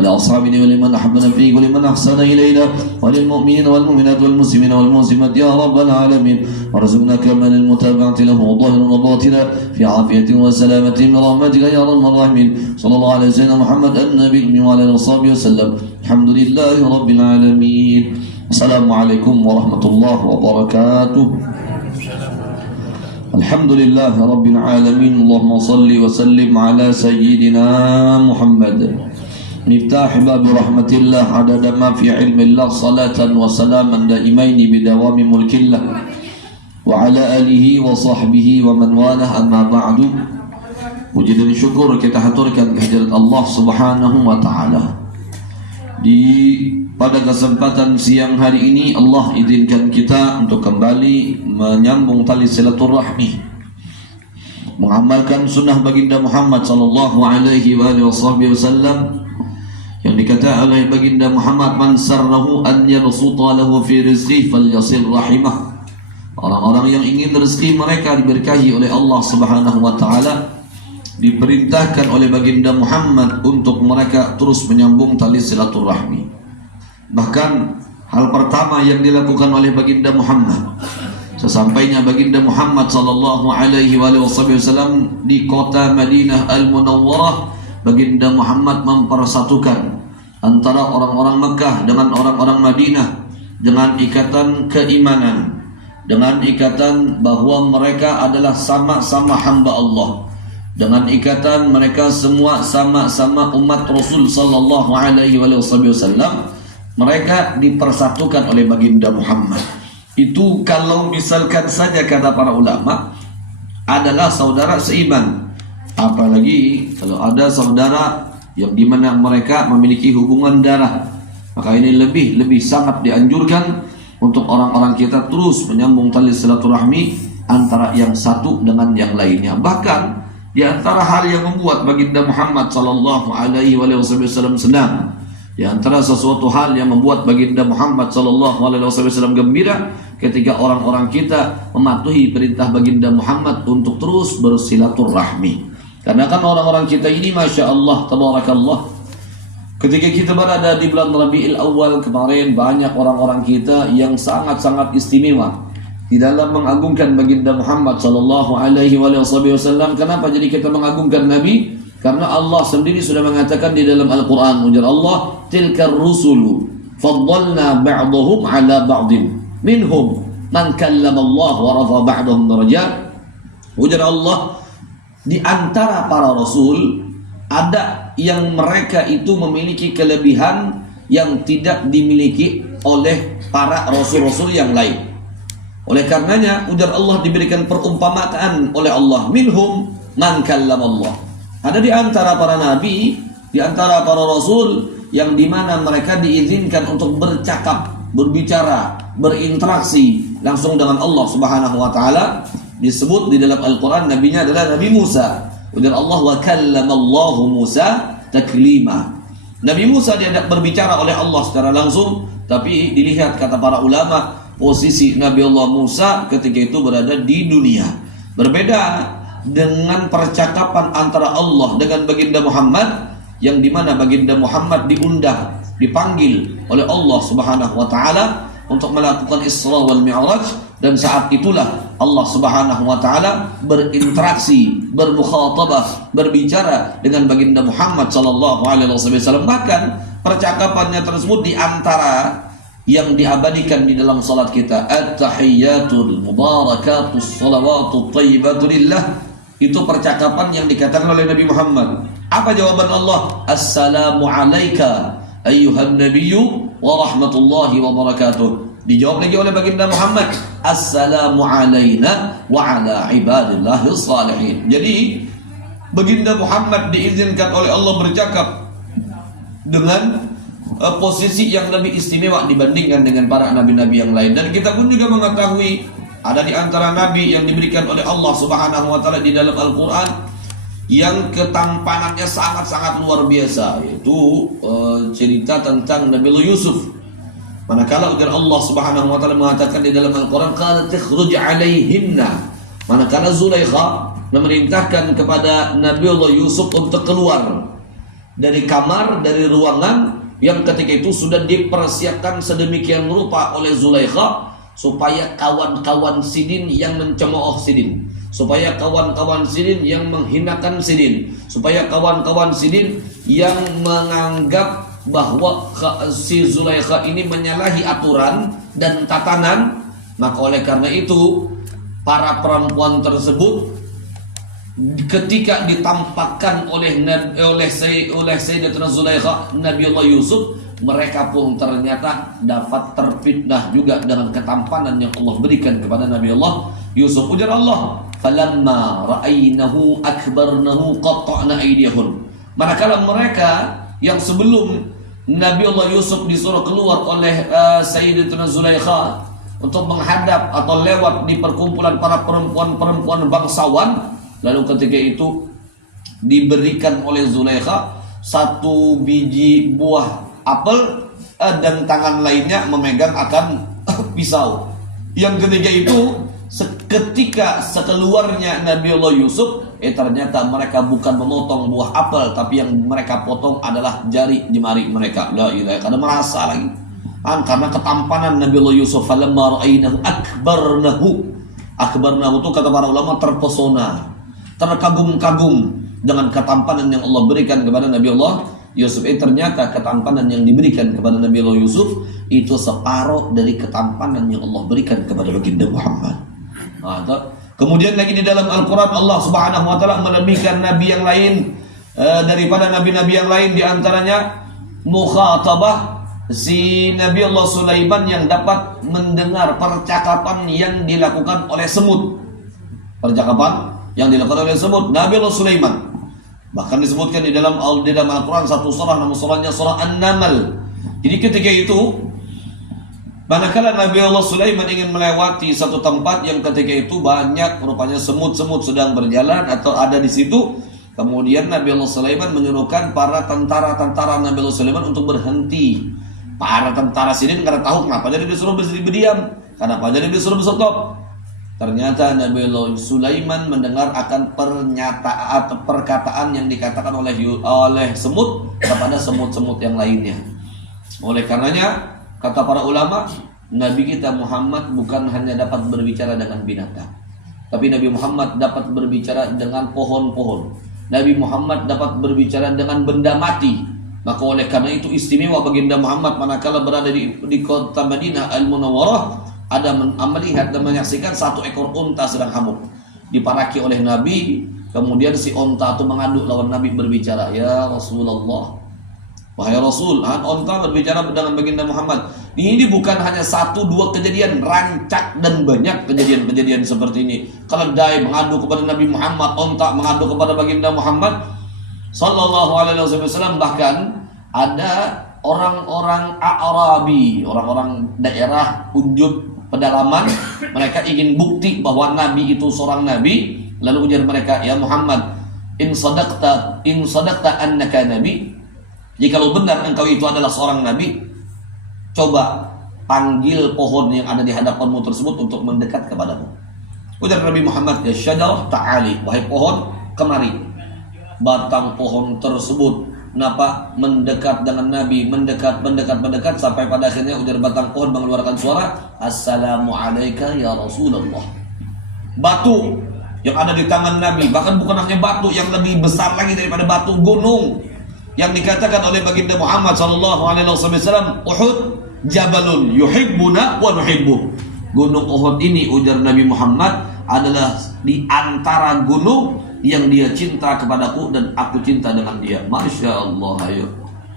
ولأصحابنا ولمن أحبنا فيك ولمن أحسن إلينا وللمؤمنين والمؤمنات والمسلمين والمسلمات يا رب العالمين وارزقنا كمال المتابعة له ظاهرا وباطنا في عافية وسلامة برحمتك يا رب الراحمين صلى الله على سيدنا محمد النبي وعلى آله وصحبه وسلم الحمد لله رب العالمين. السلام عليكم ورحمة الله وبركاته. الحمد لله رب العالمين. اللهم صل وسلم على سيدنا محمد مفتاح باب رحمة الله عدد ما في علم الله صلاة وسلاما دائمين بدوام ملك الله وعلى آله وصحبه ومن والاه. أما بعد, puji dan syukur kita haturkan kehadirat Allah Subhanahu wa taala. Pada kesempatan siang hari ini Allah izinkan kita untuk kembali menyambung tali silaturahmi, mengamalkan sunnah baginda Muhammad sallallahu alaihi wasallam yang dikatakan oleh baginda Muhammad, man sarrahu an yabsuta lahu fi rizqihi falyasil rahimah. Orang-orang yang ingin rezeki mereka diberkahi oleh Allah Subhanahu wa taala diperintahkan oleh baginda Muhammad untuk mereka terus menyambung tali silaturahmi. Bahkan hal pertama yang dilakukan oleh baginda Muhammad sesampainya baginda Muhammad sallallahu alaihi wasallam di kota Madinah Al-Munawwarah, baginda Muhammad mempersatukan antara orang-orang Mekah dengan orang-orang Madinah dengan ikatan keimanan, dengan ikatan bahwa mereka adalah sama-sama hamba Allah, dengan ikatan mereka semua sama-sama umat Rasul sallallahu alaihi wasallam. Mereka dipersatukan oleh baginda Muhammad. Itu kalau misalkan saja kata para ulama adalah saudara seiman. Apalagi kalau ada saudara yang dimana mereka memiliki hubungan darah, maka ini lebih sangat dianjurkan untuk orang-orang kita terus menyambung tali silaturahmi antara yang satu dengan yang lainnya. Bahkan di antara hal yang membuat baginda Muhammad sallallahu alaihi wasallam senang, di antara sesuatu hal yang membuat baginda Muhammad sallallahu alaihi wasallam gembira ketika orang-orang kita mematuhi perintah baginda Muhammad untuk terus bersilaturahmi. Karena kan orang-orang kita ini masya Allah tabarakallah, ketika kita berada di bulan Rabiul Awal kemarin, banyak orang-orang kita yang sangat-sangat istimewa di dalam mengagungkan baginda Muhammad sallallahu alaihi wasallam. Kenapa jadi kita mengagungkan Nabi? Karena Allah sendiri sudah mengatakan di dalam Al-Quran, ujar Allah, tilkar rusulu faddalna ba'dahum ala ba'din minhum man kallama Allah wa rafa ba'dahum darajat. Ujar Allah, di antara para rasul ada yang mereka itu memiliki kelebihan yang tidak dimiliki oleh para rasul-rasul yang lain. Oleh karenanya ujar Allah diberikan perumpamaan oleh Allah, minhum man kallama Allah. Ada di antara para nabi, di antara para rasul yang dimana mereka diizinkan untuk bercakap, berbicara, berinteraksi langsung dengan Allah Subhanahu wa taala. Disebut di dalam Al-Quran nabinya adalah Nabi Musa. Ujar Allah, wa kallamallahu Musa taklima. Nabi Musa diajak berbicara oleh Allah secara langsung, tapi dilihat kata para ulama posisi Nabi Allah Musa ketika itu berada di dunia. Berbeda dengan percakapan antara Allah dengan baginda Muhammad, yang dimana baginda Muhammad diundang, dipanggil oleh Allah Subhanahu wa taala untuk melakukan Isra wal Mi'raj, dan saat itulah Allah Subhanahu wa taala berinteraksi, bermukhatabah, berbicara dengan baginda Muhammad sallallahu alaihi wasallam. Bahkan percakapannya tersebut di antara yang diabadikan di dalam salat kita, at-tahiyyatul mubarakatus salawatut thayyibatu lillah. Itu percakapan yang dikatakan oleh Nabi Muhammad. Apa jawaban Allah? Assalamu alayka ayyuhan nabiyyu wa rahmatullahi wa barakatuh. Dijawab lagi oleh baginda Muhammad, assalamu alayna wa ala ibadillahi salihin. Jadi baginda Muhammad diizinkan oleh Allah bercakap dengan posisi yang lebih istimewa dibandingkan dengan para nabi-nabi yang lain. Dan kita pun juga mengetahui ada di antara nabi yang diberikan oleh Allah Subhanahu wa taala di dalam Al-Qur'an yang ketampanannya sangat-sangat luar biasa, yaitu cerita tentang Nabi Yusuf. Manakala ujar Allah Subhanahu wa taala mengatakan di dalam Al-Qur'an, qalat ikhruj 'alaihinna. Manakala Zulaikha memerintahkan kepada Nabi Allah Yusuf untuk keluar dari kamar, dari ruangan yang ketika itu sudah dipersiapkan sedemikian rupa oleh Zulaikha supaya kawan-kawan Sidin yang mencemooh Sidin, supaya kawan-kawan Sidin yang menghinakan Sidin, supaya kawan-kawan Sidin yang menganggap bahwa si Zulaikha ini menyalahi aturan dan tatanan. Maka oleh karena itu para perempuan tersebut ketika ditampakkan oleh Sayyidatuna Zulaikha Nabiullah Yusuf, mereka pun ternyata dapat terfitnah juga dengan ketampanan yang Allah berikan kepada Nabiullah Yusuf. Ujar Allah, falamma ra'aynahu akbarnahu qatta'na aydiyahun. Manakala mereka yang sebelum Nabiullah Yusuf disuruh keluar oleh Sayyidatuna Zulaikha untuk menghadap atau lewat di perkumpulan para perempuan-perempuan bangsawan, lalu ketika itu diberikan oleh Zulaikha satu biji buah apel dan tangan lainnya memegang akan pisau. Yang ketiga itu ketika sekeluarnya Nabiullah Yusuf, ternyata mereka bukan memotong buah apel, tapi yang mereka potong adalah jari jemari mereka. La ilaha, karena merasa lagi karena ketampanan Nabiullah Yusuf. Falamma ra'aynahu akbarnahu itu kata para ulama terpesona, terkagum-kagum dengan ketampanan yang Allah berikan kepada Nabiullah Yusuf. Ternyata ketampanan yang diberikan kepada Nabiullah Yusuf itu separuh dari ketampanan yang Allah berikan kepada baginda Muhammad. Kemudian lagi di dalam Al-Quran Allah Subhanahu wa ta'ala melebihkan nabi yang lain daripada nabi-nabi yang lain, diantaranya mukhatabah si Nabi Allah Sulaiman yang dapat mendengar percakapan yang dilakukan oleh semut. Percakapan yang dilakukan oleh semut, Nabi Allah Sulaiman. Bahkan disebutkan di dalam Al-Quran satu surah, nama surahnya surah An-Naml. Jadi ketika itu manakala Nabi Allah Sulaiman ingin melewati satu tempat yang ketika itu banyak rupanya semut-semut sedang berjalan atau ada di situ, kemudian Nabi Allah Sulaiman menyuruhkan para tentara-tentara Nabi Allah Sulaiman untuk berhenti. Para tentara Sidin karena tahu kenapa jadi disuruh berdiam, kenapa jadi disuruh berstop. Ternyata Nabi Allah Sulaiman mendengar akan pernyataan atau perkataan yang dikatakan oleh semut kepada semut-semut yang lainnya. Oleh karenanya kata para ulama, Nabi kita Muhammad bukan hanya dapat berbicara dengan binatang, tapi Nabi Muhammad dapat berbicara dengan pohon-pohon. Nabi Muhammad dapat berbicara dengan benda mati. Maka oleh karena itu istimewa baginda Muhammad manakala berada di kota Madinah Al-Munawwarah, ada melihat dan menyaksikan satu ekor unta sedang hamuk diparaki oleh Nabi. Kemudian si unta itu mengadu lawan Nabi berbicara, ya Rasulullah, wahai Rasul, unta berbicara dengan baginda Muhammad. Ini bukan hanya satu dua kejadian, rancak dan banyak kejadian-kejadian seperti ini. Keledai mengadu kepada Nabi Muhammad, unta mengadu kepada baginda Muhammad Sallallahu alaihi wasallam. Bahkan ada orang-orang Arabi, orang-orang daerah Ujud pedalaman, mereka ingin bukti bahwa Nabi itu seorang Nabi. Lalu ujar mereka, ya Muhammad, in sadaqta annaka nabi, jikalau benar engkau itu adalah seorang Nabi, coba panggil pohon yang ada di hadapanmu tersebut untuk mendekat kepadamu. Ujar Nabi Muhammad, ya syajarah ta'ali, wahai pohon kemari. Batang pohon tersebut mendekat dengan Nabi, mendekat sampai pada akhirnya ujar batang pohon mengeluarkan suara, assalamu alayka ya Rasulullah. Batu yang ada di tangan Nabi, bahkan bukan hanya batu, yang lebih besar lagi daripada batu, gunung yang dikatakan oleh baginda Muhammad sallallahu alaihi wasallam, Uhud jabalun yuhibbuna wa nuhibbuh. Gunung Uhud ini ujar Nabi Muhammad adalah di antara gunung yang dia cinta kepadaku dan aku cinta dengan dia. Masya Allah. Ayo.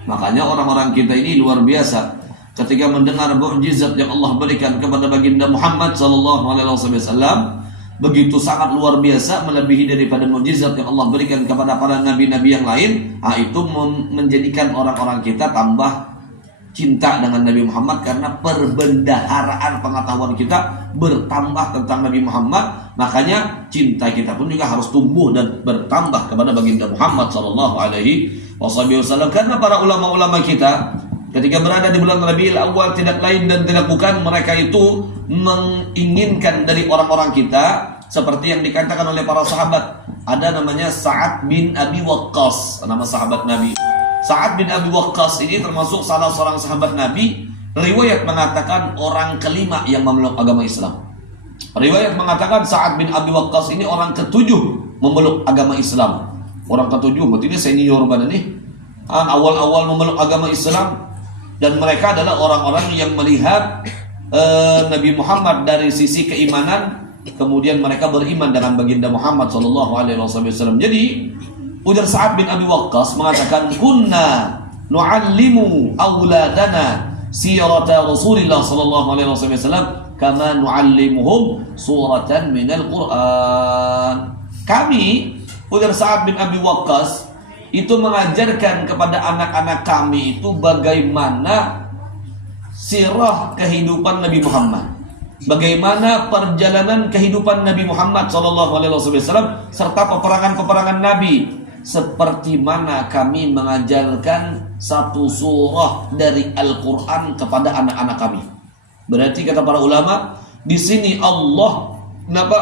Makanya orang-orang kita ini luar biasa ketika mendengar mukjizat yang Allah berikan kepada baginda Muhammad sallallahu alaihi wasallam, begitu sangat luar biasa, melebihi daripada mukjizat yang Allah berikan kepada para nabi-nabi yang lain. Itu menjadikan orang-orang kita tambah cinta dengan Nabi Muhammad karena perbendaharaan pengetahuan kita bertambah tentang Nabi Muhammad. Makanya cinta kita pun juga harus tumbuh dan bertambah kepada baginda Muhammad sallallahu alaihi wasallam. Karena para ulama-ulama kita ketika berada di bulan Rabiul Awal tidak lain dan tidak bukan mereka itu menginginkan dari orang-orang kita seperti yang dikatakan oleh para sahabat. Ada namanya Sa'ad bin Abi Waqqas, nama sahabat Nabi. Sa'ad bin Abi Waqqas ini termasuk salah seorang sahabat Nabi. Riwayat mengatakan orang kelima yang memeluk agama Islam. Riwayat mengatakan Sa'ad bin Abi Waqqas ini orang ketujuh memeluk agama Islam. Orang ketujuh, berarti ini senior pada nih. Awal-awal memeluk agama Islam. Dan mereka adalah orang-orang yang melihat Nabi Muhammad dari sisi keimanan, kemudian mereka beriman dengan baginda Muhammad SAW. Jadi ujar Sa'ad bin Abi Waqqas mengatakan, kunna nu'allimu awladana sirata Rasulillah SAW kama nu'allimuhum suratan minal Quran. Kami, ujar Sa'ad bin Abi Waqqas, itu mengajarkan kepada anak-anak kami itu bagaimana sirah kehidupan Nabi Muhammad, bagaimana perjalanan kehidupan Nabi Muhammad SAW serta peperangan-peperangan Nabi, seperti mana kami mengajarkan satu surah dari Al-Quran kepada anak-anak kami. Berarti kata para ulama, di sini Allah,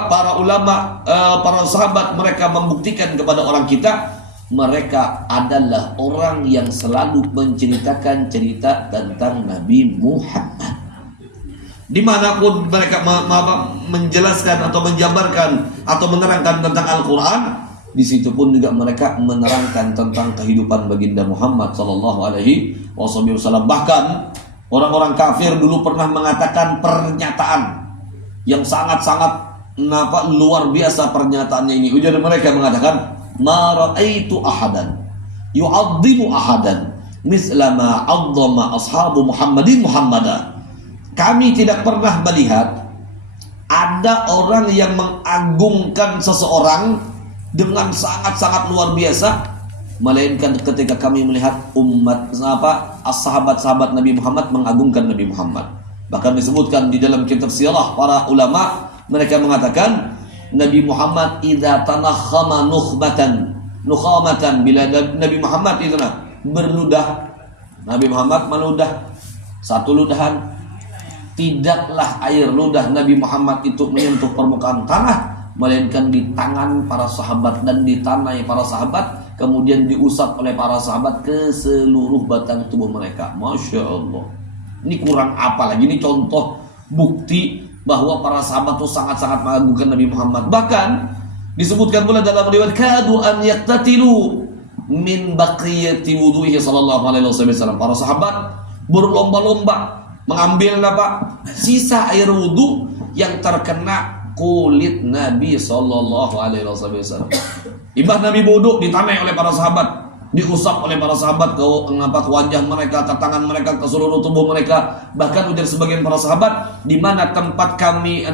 para ulama, para sahabat mereka membuktikan kepada orang kita, mereka adalah orang yang selalu menceritakan cerita tentang Nabi Muhammad. Dimanapun mereka menjelaskan atau menjabarkan atau menerangkan tentang Al-Quran, di situ pun juga mereka menerangkan tentang kehidupan baginda Muhammad SAW. Bahkan orang-orang kafir dulu pernah mengatakan pernyataan yang sangat-sangat luar biasa pernyataannya ini. Ujar mereka mengatakan, ma ra'aitu ahadan yu'azzimu ahadan misla ma 'azzama ashabu Muhammadin Muhammada. Kami tidak pernah melihat ada orang yang mengagungkan seseorang dengan sangat-sangat luar biasa, melainkan ketika kami melihat sahabat-sahabat Nabi Muhammad mengagungkan Nabi Muhammad. Bahkan disebutkan di dalam kitab sirah para ulama, mereka mengatakan Nabi Muhammad idza tanakhama nukhamatan, bila Nabi Muhammad itu berludah, Nabi Muhammad meludah satu ludahan, tidaklah air ludah Nabi Muhammad itu menyentuh permukaan tanah, melainkan di tangan para sahabat dan di tanah para sahabat, kemudian diusap oleh para sahabat ke seluruh batang tubuh mereka. Masya Allah. Ini kurang apa lagi? Ini contoh bukti bahwa para sahabat itu sangat-sangat mengagungkan Nabi Muhammad. Bahkan disebutkan pula dalam riwayat, kadu an yaktatilu min baqiyati wudu'ihi sallallahu alaihi wasallam. Para sahabat berlomba-lomba mengambil sisa air wudu yang terkena kulit Nabi sallallahu alaihi wasallam. Ibah Nabi wudu ditanai oleh para sahabat, diusap oleh para sahabat ke wajah mereka, ke tangan mereka, ke seluruh tubuh mereka. Bahkan ujar sebagian para sahabat, di mana tempat kami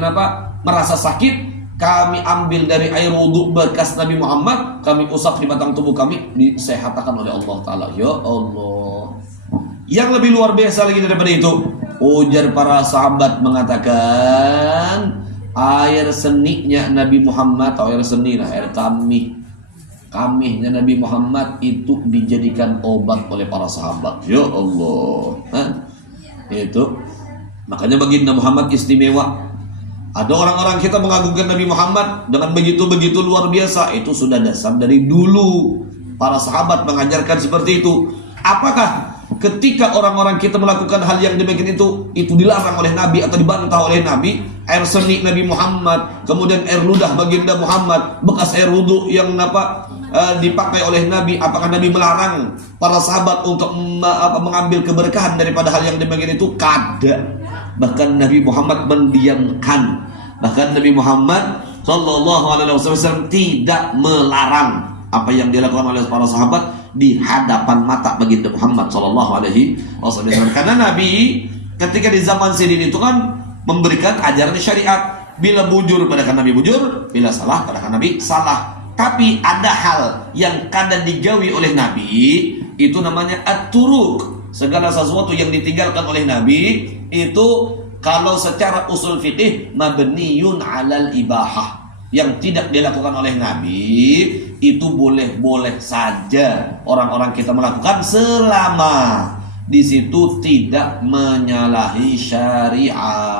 merasa sakit, kami ambil dari air wudhu bekas Nabi Muhammad, kami usap di batang tubuh kami, disehatkan oleh Allah Ta'ala. Ya Allah. Yang lebih luar biasa lagi daripada itu, ujar para sahabat mengatakan, air seninya Nabi Muhammad, atau air seni lah, air kamihnya Nabi Muhammad itu dijadikan obat oleh para sahabat. Ya Allah. Itu makanya baginda Muhammad istimewa. Ada orang-orang kita mengagungkan Nabi Muhammad dengan begitu-begitu luar biasa. Itu sudah dasar dari dulu. Para sahabat mengajarkan seperti itu. Apakah ketika orang-orang kita melakukan hal yang demikian itu dilarang oleh Nabi atau dibantah oleh Nabi? Air seni Nabi Muhammad, kemudian air ludah baginda Muhammad, bekas air wudhu yang dipakai oleh Nabi, apakah Nabi melarang para sahabat untuk mengambil keberkahan daripada hal yang demikian itu? Kada. Bahkan Nabi Muhammad mendiamkan. Bahkan Nabi Muhammad sallallahu alaihi wasallam tidak melarang apa yang dilakukan oleh para sahabat di hadapan mata baginda Muhammad sallallahu alaihi wasallam. Karena Nabi ketika di zaman sidin itu kan memberikan ajaran syariat. Bila bujur katakan Nabi bujur, bila salah katakan Nabi salah. Tapi ada hal yang kadang digawi oleh Nabi, itu namanya at-turuk. Segala sesuatu yang ditinggalkan oleh Nabi itu kalau secara usul fikih mabniyun 'alal ibahah. Yang tidak dilakukan oleh Nabi itu boleh-boleh saja orang-orang kita melakukan selama di situ tidak menyalahi syariat.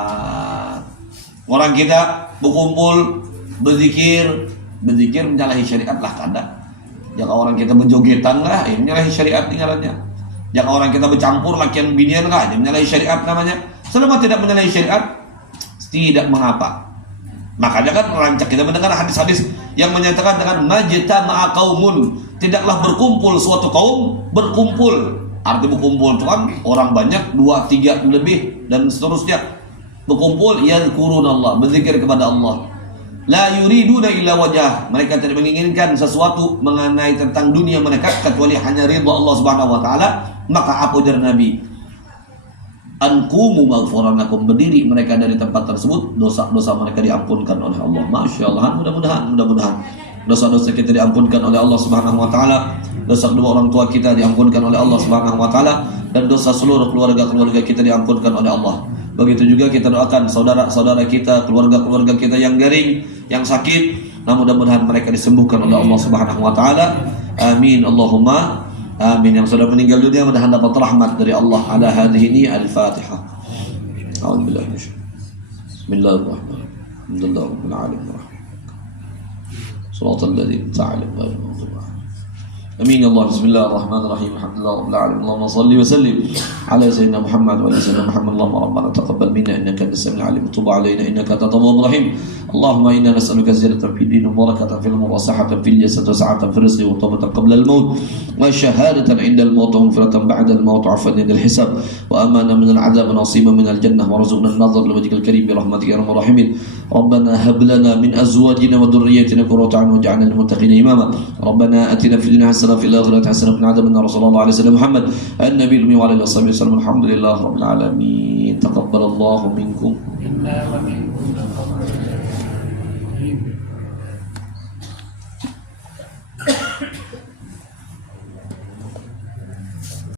Orang kita berkumpul berzikir menyalahi syariat lah kada. Jangan orang kita berjogetan lah, ini menyalahi syariat tinggalannya. Jangan orang kita bercampur lakian binian lah, ini menyalahi syariat namanya. Selama tidak menyalahi syariat, tidak mengapa. Makanya kan merancak kita mendengar hadis-hadis yang menyatakan dengan majtama'a qaumun, tidaklah berkumpul suatu kaum berkumpul. Arti berkumpul itu kan orang banyak, 2, 3 lebih dan seterusnya. Berkumpul yadhkurunallah, berzikir kepada Allah. La yuriduna illa wajah, mereka tidak menginginkan sesuatu mengenai tentang dunia mereka kecuali hanya ridha Allah Subhanahu wa taala. Maka apa ujar Nabi? Anqumu maghfuranakum, berdiri mereka dari tempat tersebut, dosa-dosa mereka diampunkan oleh Allah. Masya Allah, mudah-mudahan dosa-dosa kita diampunkan oleh Allah Subhanahu wa taala, dosa kedua orang tua kita diampunkan oleh Allah Subhanahu wa taala, dan dosa seluruh keluarga kita diampunkan oleh Allah. Begitu juga kita doakan saudara-saudara kita, keluarga kita yang garing, yang sakit, nah mudah-mudahan mereka disembuhkan oleh Allah Subhanahu wa taala. Amin Allahumma amin. Yang sudah meninggal dunia mudah-mudahan dapat rahmat dari Allah. Ala hadhihi al-Fatihah. A'udzubillahi minasyaitonir. Bismillahirrahmanirrahim. Alhamdulillahirabbil alamin. Shiratal ladzina an'amta 'alaihim. Amin ya Allah. Bismillahirrahmanirrahim. Alhamdulillahirabbil alamin. Allahumma shalli wa sallim ala sayyidina Muhammad wa ala sayyidina Muhammad. Allahumma rabbana taqabbal minna innaka antas samiul alim wa tub alaina innaka antat tawwabur rahim. Allahumma inna nas'aluka ziyadatan fid din wa barakatan fil umur wa sihhatan fil jasad wa sa'atan fil rizqi wa tawbatan qabla al maut wa shahadatan 'inda al maut wa maghfiratan ba'da al maut wa 'afwan 'inda al hisab wa amana min al 'adzab wa nasiban min al jannah wa rzuqna an-nadhar li wajhikal karim bi rahmatika ya arhamar rahimin. Rabbana hab lana min azwajina wa dhurriyyatina qurrata a'yun waj'alna lil muttaqina imama. Rabbana atina fid dunya hasanatan wa fil akhirati hasanatan wa qina adhaban nar. Sallallahu alaihi wasallam Muhammad an-nabiy al-ummi wa ala alihi wasallam. Alhamdulillah rabbil alamin. Taqabbalallahu minkum.